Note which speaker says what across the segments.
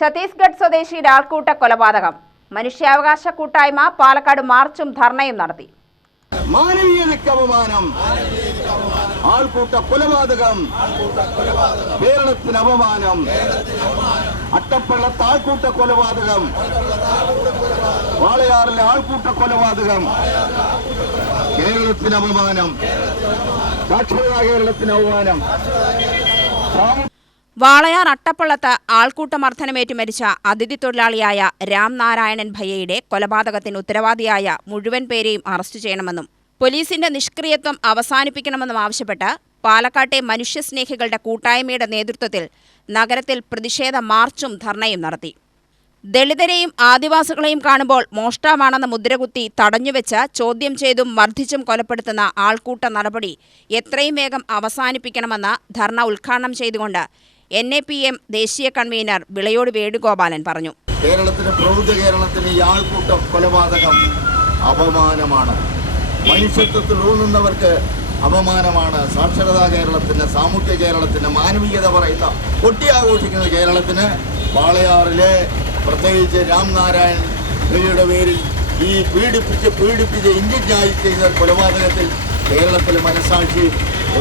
Speaker 1: ഛത്തീസ്ഗഡ് സ്വദേശി രാൾക്കൂട്ട കൊലപാതകം. മനുഷ്യാവകാശ കൂട്ടായ്മ പാലക്കാട് മാർച്ചും ധർണയും നടത്തി.
Speaker 2: മാനവീയതയ്ക്ക് അപമാനം. ആൾക്കൂട്ട കൊലപാതകം. കേരളത്തിന് അപമാനം. അട്ടപ്പള്ളത്ത് ആൾക്കൂട്ട കൊലപാതകം. വാളയാറിലെ ആൾക്കൂട്ട കൊലപാതകം. കേരളത്തിന് അപമാനം. സാക്ഷരതാ കേരളത്തിന് അപമാനം.
Speaker 1: വാളയാർ അട്ടപ്പള്ളത്ത് ആൾക്കൂട്ടമർദ്ദനമേറ്റ് മരിച്ച അതിഥി തൊഴിലാളിയായ രാംനാരായണൻ ഭയ്യയുടെ കൊലപാതകത്തിന് ഉത്തരവാദിയായ മുഴുവൻ പേരെയും അറസ്റ്റ് ചെയ്യണമെന്നും പോലീസിന്റെ നിഷ്ക്രിയത്വം അവസാനിപ്പിക്കണമെന്നും ആവശ്യപ്പെട്ട് പാലക്കാട്ടെ മനുഷ്യസ്നേഹികളുടെ കൂട്ടായ്മയുടെ നേതൃത്വത്തിൽ നഗരത്തിൽ പ്രതിഷേധ മാർച്ചും ധർണയും നടത്തി. ദളിതരെയും ആദിവാസികളെയും കാണുമ്പോൾ മോഷ്ടാവാണെന്ന മുദ്രകുത്തി തടഞ്ഞുവെച്ച് ചോദ്യം ചെയ്തും മർദ്ദിച്ചും കൊലപ്പെടുത്തുന്ന ആൾക്കൂട്ട നടപടി എത്രയും വേഗം അവസാനിപ്പിക്കണമെന്ന് ധർണ ഉദ്ഘാടനം ചെയ്തുകൊണ്ട് എൻ എ പി എം ദേശീയ കൺവീനർ വിളയോട് വേണുഗോപാലൻ പറഞ്ഞു.
Speaker 2: കേരളത്തിന് പ്രൗഢ കേരളത്തിന് ഈ ആൾക്കൂട്ട കൊലപാതകം അപമാനമാണ്. മനുഷ്യത്വത്തിൽ ഊന്നുന്നവർക്ക് അപമാനമാണ്. സാക്ഷരതാ കേരളത്തിന് സാമൂഹ്യ കേരളത്തിന് മാനവീയത പറയുന്ന കൊട്ടിയാഘോഷിക്കുന്ന കേരളത്തിന് വാളയാറിലെ പ്രത്യേകിച്ച് രാംനാരായൺ പേരിൽ ഈ പീഡിപ്പിച്ച് പീഡിപ്പിച്ച് ഇന്ത്യനായി ചെയ്ത കൊലപാതകത്തിൽ കേരളത്തിലെ മനസ്സാക്ഷി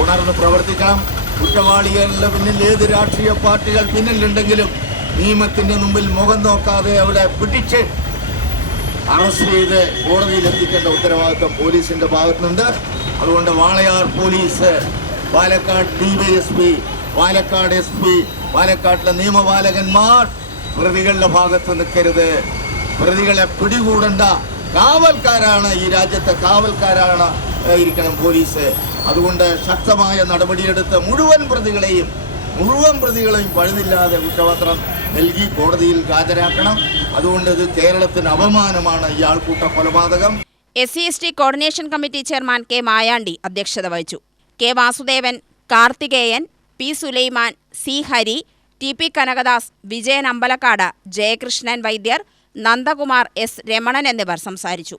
Speaker 2: ഉണർന്ന് പ്രവർത്തിക്കണം കുറ്റവാളികളുടെ പിന്നിൽ ഏത് രാഷ്ട്രീയ പാർട്ടികൾ പിന്നിലുണ്ടെങ്കിലും നിയമത്തിന്റെ മുമ്പിൽ മുഖം നോക്കാതെ അവിടെ പിടിച്ച് അറസ്റ്റ് ചെയ്ത് കോടതിയിൽ എത്തിക്കേണ്ട ഉത്തരവാദിത്വം പോലീസിന്റെ ഭാഗത്തുനിന്ന് അതുകൊണ്ട് Walayar police Palakkad DYSP Palakkad S P പാലക്കാട്ടിലെ നിയമപാലകന്മാർ പ്രതികളുടെ ഭാഗത്ത് നിൽക്കരുത്. പ്രതികളെ പിടികൂടേണ്ട. കാവൽക്കാരാണ് ഈ രാജ്യത്തെ കാവൽക്കാരാണ്. ഇരിക്കണം പോലീസ്. അതുകൊണ്ട് ശക്തമായ നടപടിയെടുത്ത് മുഴുവൻ പ്രതികളെയും മുഴുവൻ പ്രതികളെയും പഴുതില്ലാതെ കുറ്റപത്രം നൽകി കോടതിയിൽ ഹാജരാക്കണം. അതുകൊണ്ട് ഇത് കേരളത്തിന് അപമാനമാണ്. ഈ ആൾക്കൂട്ട കൊലപാതകം
Speaker 1: S C S T coordination committee chairman K Mayandi അധ്യക്ഷത വഹിച്ചു. K Vasudevan Karthikeyan P Sulaiman C Hari T P Kanakadas Vijayan Ambalakkad Jayakrishnan Vaidyar Nandakumar S Ramanan എന്നിവർ സംസാരിച്ചു.